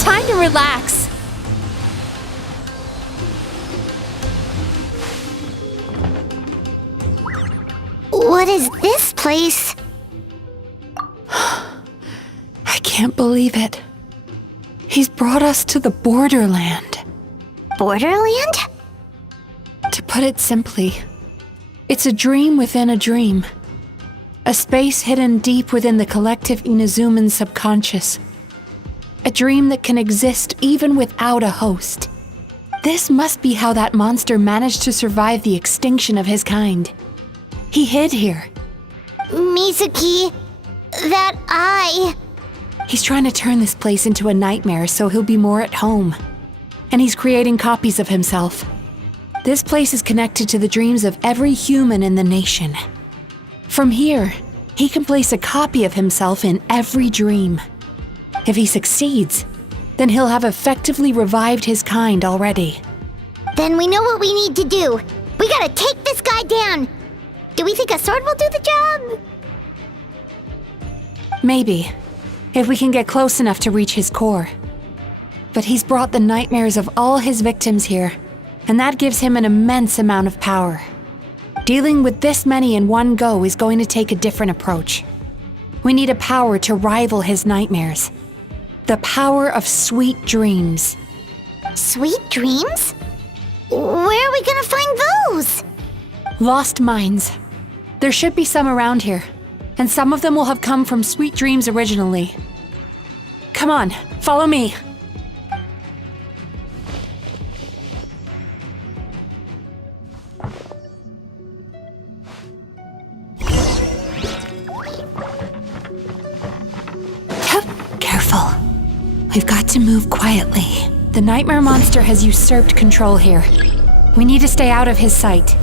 Time to relax. What is this place? I can't believe it. He's brought us to the Borderland. Borderland? To put it simply, it's a dream within a dream. A space hidden deep within the collective Inazuman subconscious. A dream that can exist even without a host. This must be how that monster managed to survive the extinction of his kind. He hid here. Mizuki, that eye. He's trying to turn this place into a nightmare so he'll be more at home. And he's creating copies of himself. This place is connected to the dreams of every human in the nation. From here, he can place a copy of himself in every dream. If he succeeds, then he'll have effectively revived his kind already. Then we know what we need to do. We gotta take this guy down. Do we think a sword will do the job? Maybe, if we can get close enough to reach his core. But he's brought the nightmares of all his victims here, and that gives him an immense amount of power. Dealing with this many in one go is going to take a different approach. We need a power to rival his nightmares. The power of sweet dreams. Sweet dreams? Where are we gonna find those? Lost minds. There should be some around here, and some of them will have come from sweet dreams originally. Come on, follow me. Careful. We've got to move quietly. The nightmare monster has usurped control here. We need to stay out of his sight.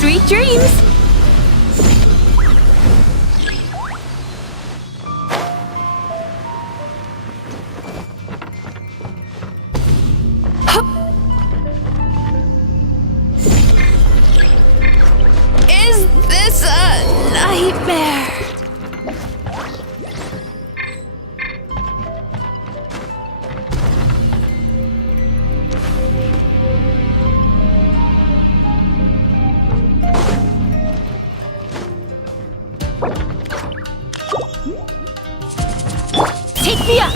Sweet dreams! Is this a nightmare? Take me up!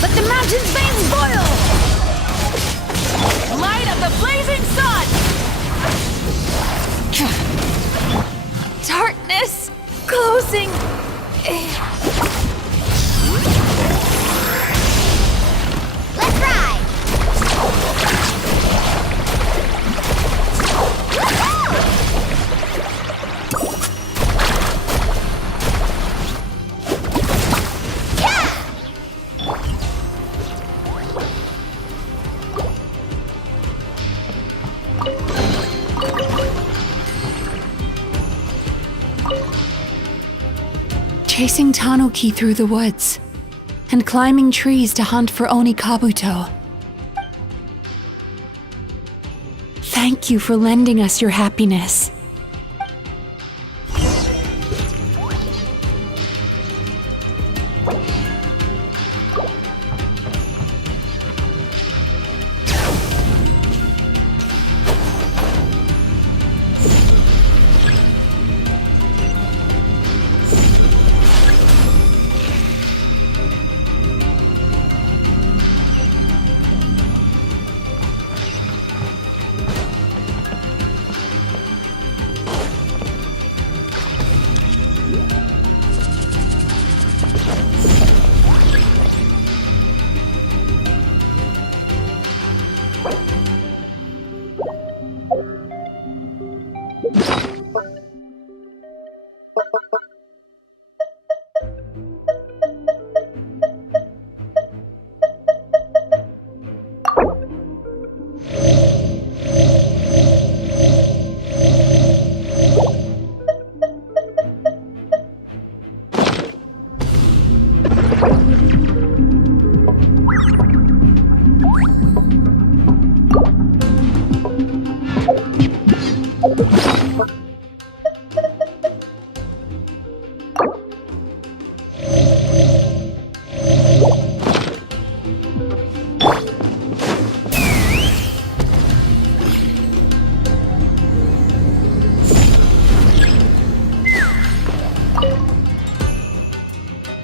Let the mountain's veins boil! Light of the blazing sun! Darkness closing in. Let's ride! Chasing Tanuki through the woods, and climbing trees to hunt for Onikabuto. Thank you for lending us your happiness.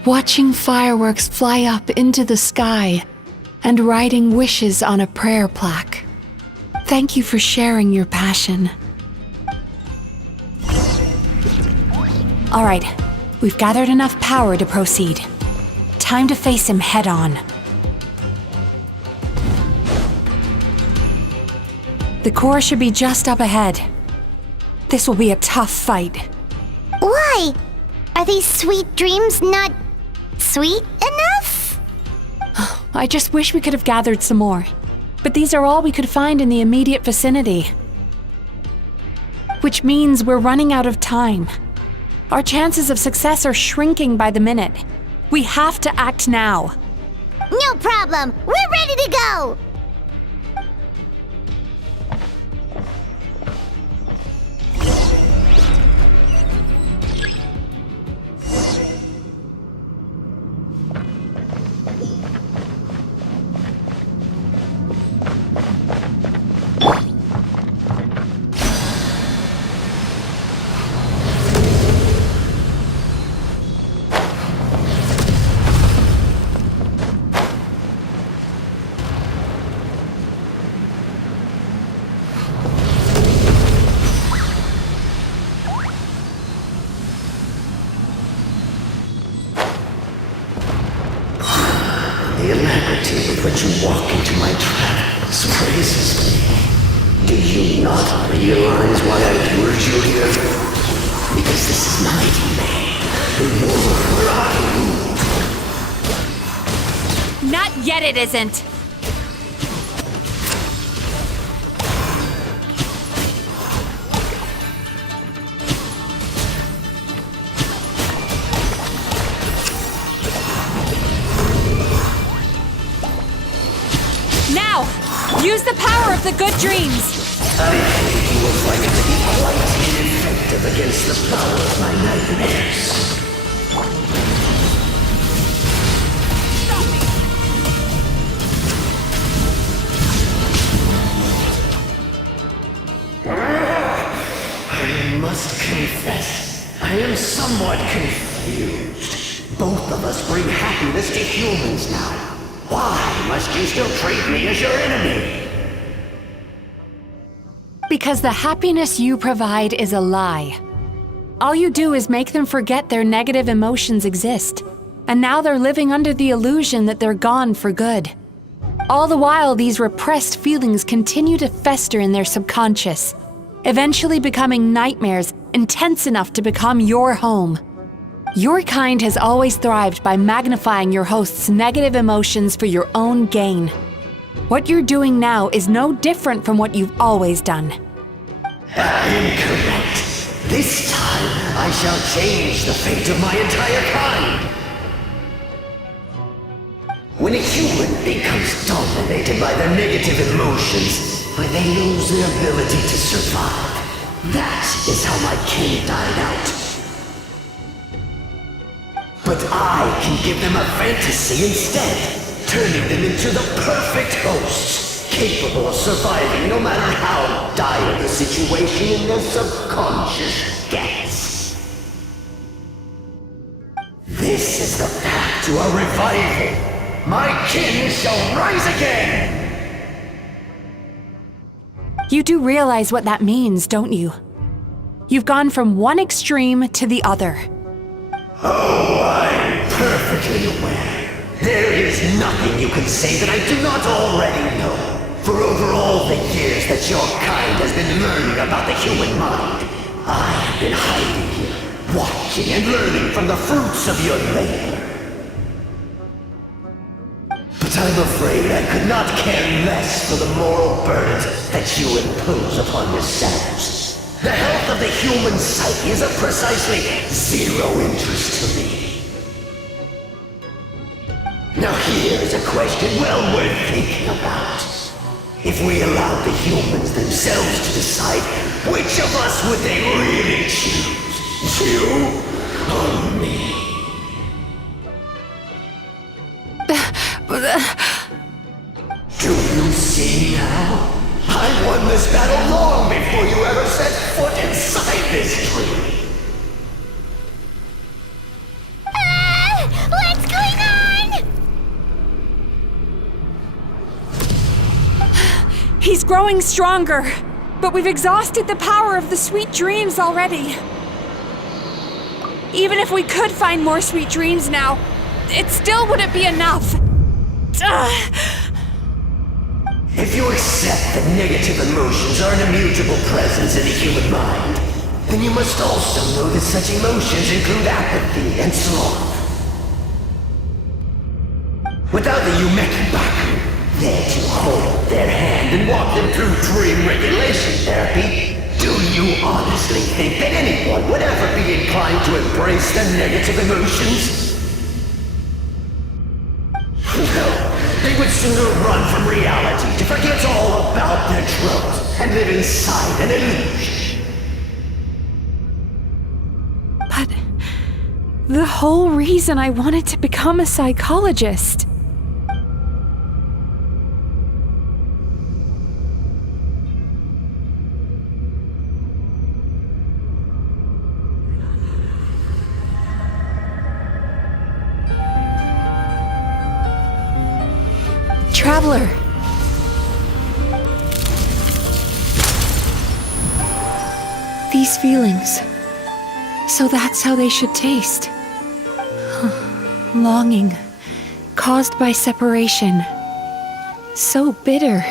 watching fireworks fly up into the sky and writing wishes on a prayer plaque. Thank you for sharing your passion. All right, we've gathered enough power to proceed. Time to face him head on. The core should be just up ahead. This will be a tough fight. Why? Are these sweet dreams not sweet enough? I just wish we could have gathered some more. But these are all we could find in the immediate vicinity. Which means we're running out of time. Our chances of success are shrinking by the minute. We have to act now. No problem. We're ready to go. The alacrity with which you walk into my trap surprises me. Do you not realize why I lured you here? Because this is my domain. Where are you? Not yet, it isn't. Now, use the power of the good dreams. I think you will find it to be quite ineffective against the power of my nightmares. I must confess, I am somewhat confused. Both of us bring happiness to humans now. Why must you still treat me as your enemy? Because the happiness you provide is a lie. All you do is make them forget their negative emotions exist. And now they're living under the illusion that they're gone for good. All the while, these repressed feelings continue to fester in their subconscious, eventually becoming nightmares intense enough to become your home. Your kind has always thrived by magnifying your host's negative emotions for your own gain. What you're doing now is no different from what you've always done. I am correct. This time, I shall change the fate of my entire kind. When a human becomes dominated by their negative emotions, when they lose their ability to survive, that is how my kin died out. But I can give them a fantasy instead, turning them into the perfect hosts, capable of surviving no matter how dire the situation in their subconscious gets. This is the path to a revival. My kin shall rise again! You do realize what that means, don't you? You've gone from one extreme to the other. Oh, I'm perfectly aware. There is nothing you can say that I do not already know. For over all the years that your kind has been learning about the human mind, I have been hiding here, watching and learning from the fruits of your labor. But I'm afraid I could not care less for the moral burdens that you impose upon yourselves. The health of the human psyche is of precisely zero interest to me. Now here is a question well worth thinking about. If we allowed the humans themselves to decide, which of us would they really choose? You or me? Do you see now? I won this battle long before you ever set foot inside this tree. Let growing stronger, but we've exhausted the power of the sweet dreams already. Even if we could find more sweet dreams now, it still wouldn't be enough. If you accept that negative emotions are an immutable presence in the human mind, then you must also know that such emotions include apathy and sloth. Without the Yumekibaku there to hold their hand and walk them through dream regulation therapy, do you honestly think that anyone would ever be inclined to embrace the negative emotions? No, they would sooner run from reality to forget all about their troubles and live inside an illusion. But the whole reason I wanted to become a psychologist. Traveler. These feelings. So that's how they should taste. Longing, caused by separation. So bitter,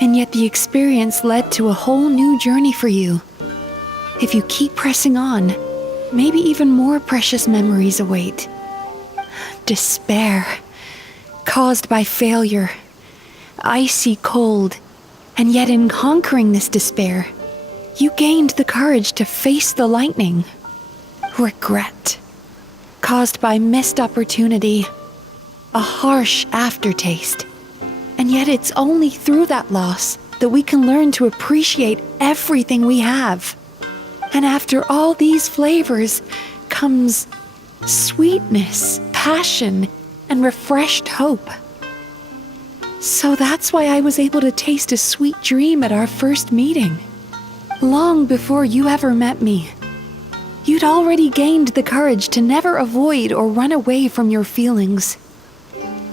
and yet the experience led to a whole new journey for you. If you keep pressing on, maybe even more precious memories await. Despair, caused by failure. Icy cold, and yet in conquering this despair, you gained the courage to face the lightning. Regret, caused by missed opportunity, a harsh aftertaste. And yet it's only through that loss that we can learn to appreciate everything we have. And after all these flavors comes sweetness, passion, and refreshed hope. So that's why I was able to taste a sweet dream at our first meeting. Long before you ever met me. You'd already gained the courage to never avoid or run away from your feelings.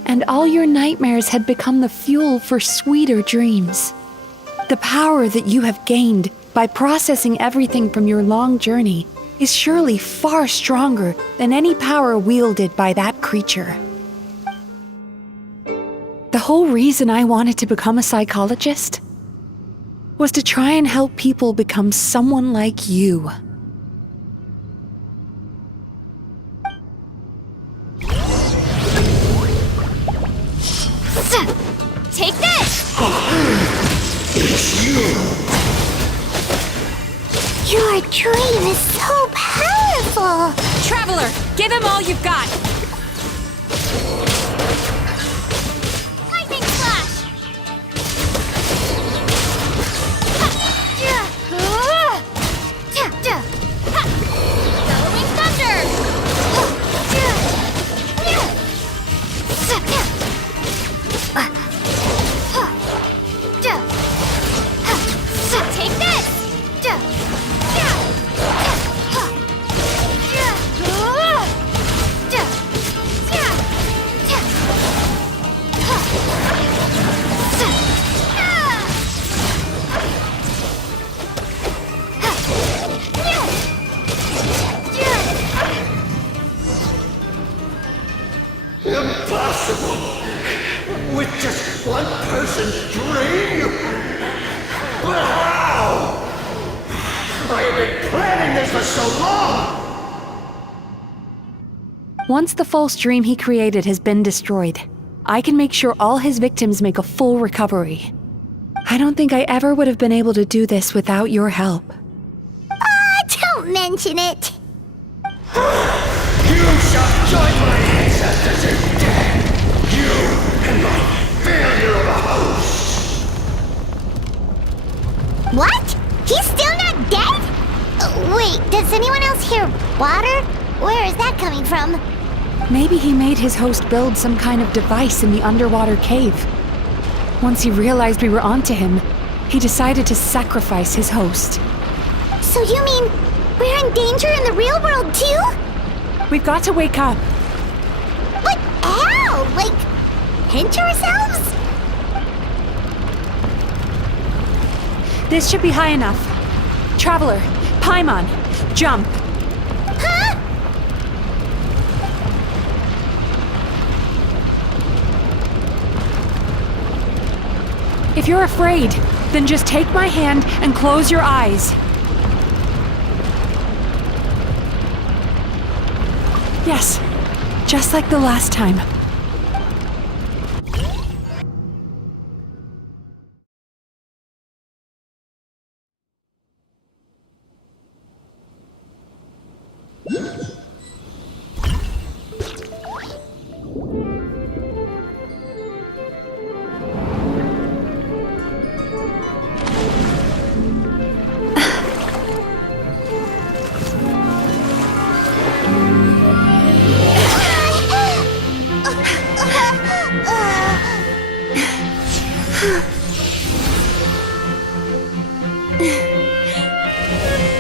And all your nightmares had become the fuel for sweeter dreams. The power that you have gained by processing everything from your long journey is surely far stronger than any power wielded by that creature. The whole reason I wanted to become a psychologist was to try and help people become someone like you. Take this! It's you! Your dream is so powerful! Traveler, give him all you've got! Lightning Slash! Bellowing Thunder! Take this! Impossible! With just one person's dream? But how? I have been planning this for so long! Once the false dream he created has been destroyed, I can make sure all his victims make a full recovery. I don't think I ever would have been able to do this without your help. Don't mention it! You shall join my ancestors in death! You and my failure of a host! What? He's still not dead? Wait, does anyone else hear water? Where is that coming from? Maybe he made his host build some kind of device in the underwater cave. Once he realized we were onto him, he decided to sacrifice his host. So you mean we're in danger in the real world too? We've got to wake up. But how? Like, pinch ourselves? This should be high enough. Traveler, Paimon, jump. Huh? If you're afraid, then just take my hand and close your eyes. Yes, just like the last time.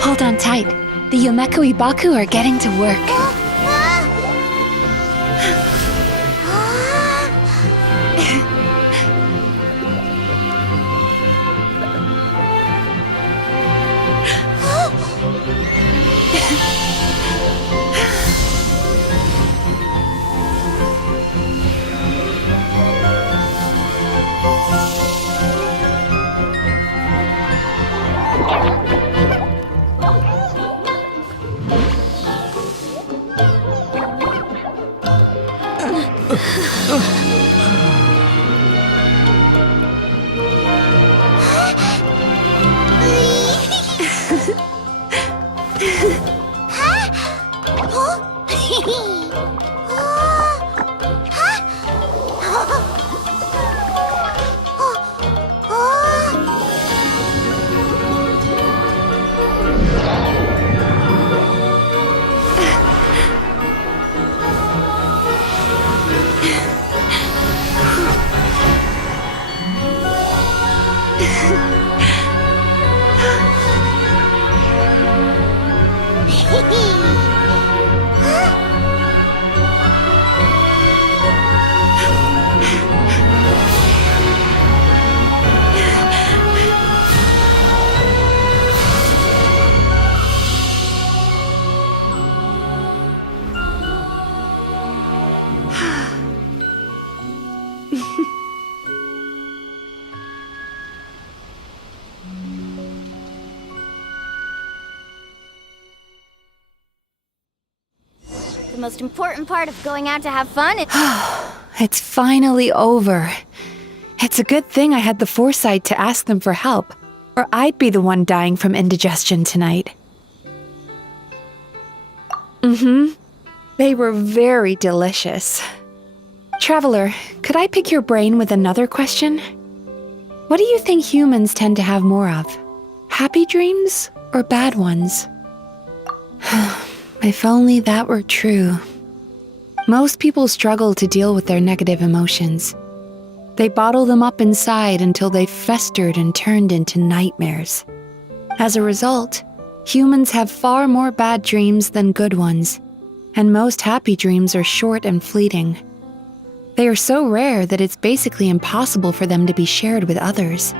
Hold on tight. The Yomeko Ibaku are getting to work. The most important part of going out to have fun is... It's finally over. It's a good thing I had the foresight to ask them for help, or I'd be the one dying from indigestion tonight. They were very delicious. Traveler, could I pick your brain with another question? What do you think humans tend to have more of? Happy dreams or bad ones? If only that were true. Most people struggle to deal with their negative emotions. They bottle them up inside until they festered and turned into nightmares. As a result, humans have far more bad dreams than good ones, and most happy dreams are short and fleeting. They are so rare that it's basically impossible for them to be shared with others.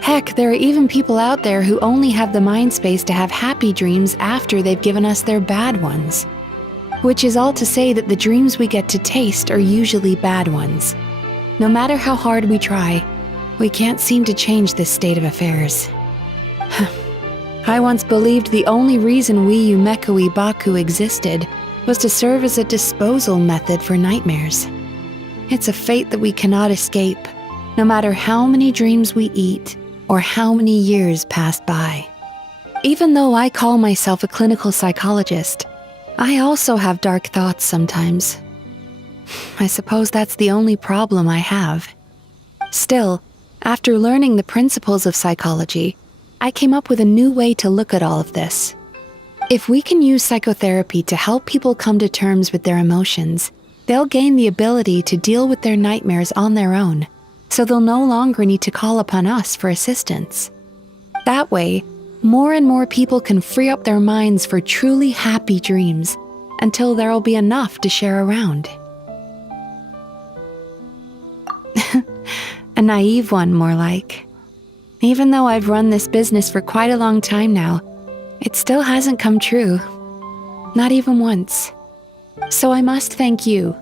Heck, there are even people out there who only have the mind space to have happy dreams after they've given us their bad ones. Which is all to say that the dreams we get to taste are usually bad ones. No matter how hard we try, we can't seem to change this state of affairs. I once believed the only reason we Yumeko Ibaku existed was to serve as a disposal method for nightmares. It's a fate that we cannot escape, no matter how many dreams we eat or how many years pass by. Even though I call myself a clinical psychologist, I also have dark thoughts sometimes. I suppose that's the only problem I have. Still, after learning the principles of psychology, I came up with a new way to look at all of this. If we can use psychotherapy to help people come to terms with their emotions, they'll gain the ability to deal with their nightmares on their own, so they'll no longer need to call upon us for assistance. That way, more and more people can free up their minds for truly happy dreams until there'll be enough to share around. A naive one, more like. Even though I've run this business for quite a long time now, it still hasn't come true. Not even once. So I must thank you,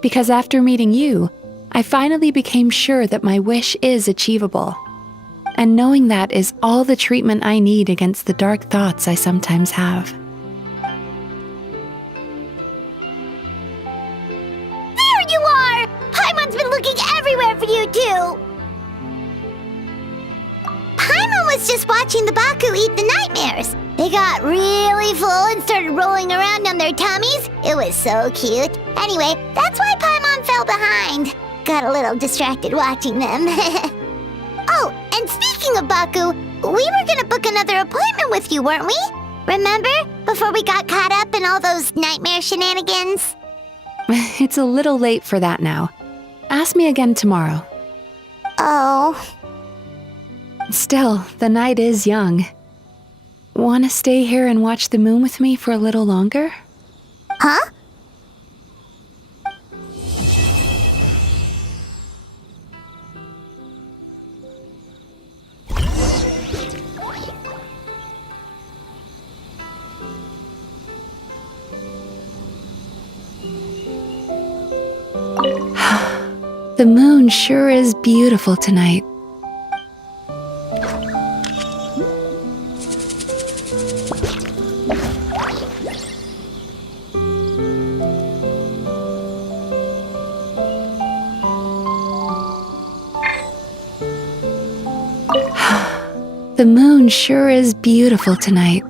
because after meeting you, I finally became sure that my wish is achievable. And knowing that is all the treatment I need against the dark thoughts I sometimes have. There you are! Paimon's been looking everywhere for you, too! Paimon was just watching the Baku eat the nightmares. They got really full and started rolling around on their tummies. It was so cute. Anyway, that's why Paimon fell behind. Got a little distracted watching them. Oh, and speaking of Baku, we were gonna book another appointment with you, weren't we? Remember? Before we got caught up in all those nightmare shenanigans? It's a little late for that now. Ask me again tomorrow. Oh. Still, the night is young. Want to stay here and watch the moon with me for a little longer? Huh? The moon sure is beautiful tonight. The moon sure is beautiful tonight.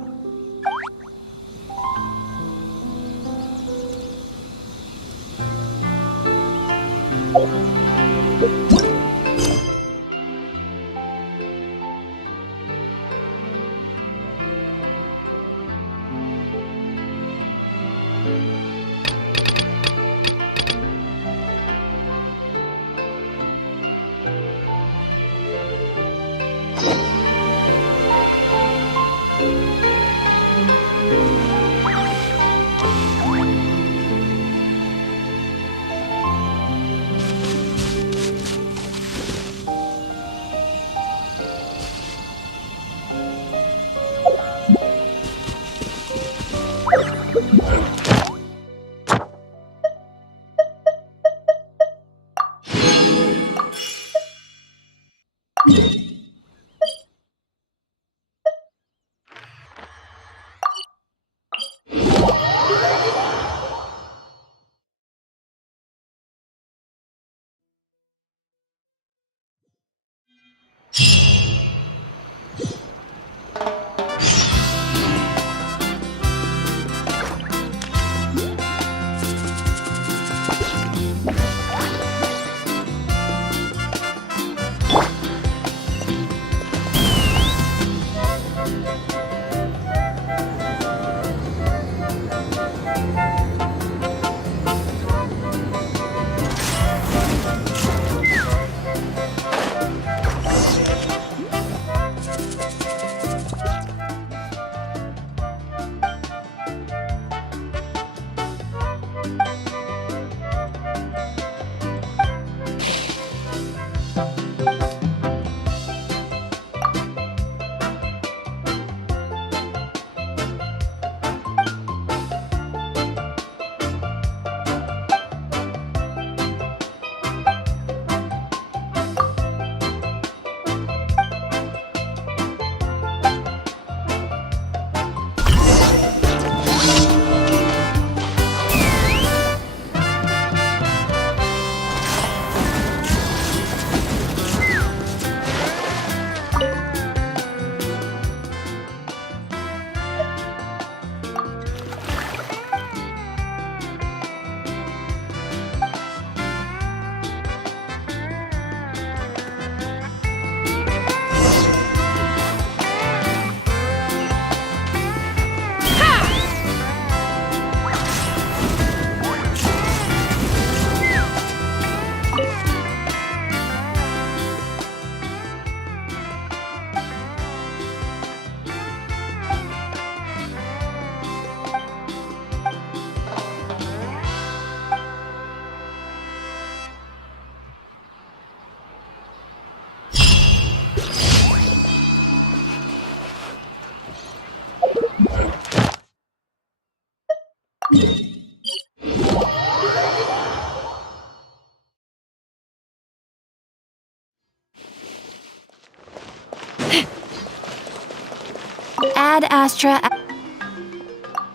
Ad Astra.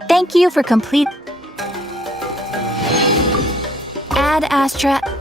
Thank you for complete. Ad Astra.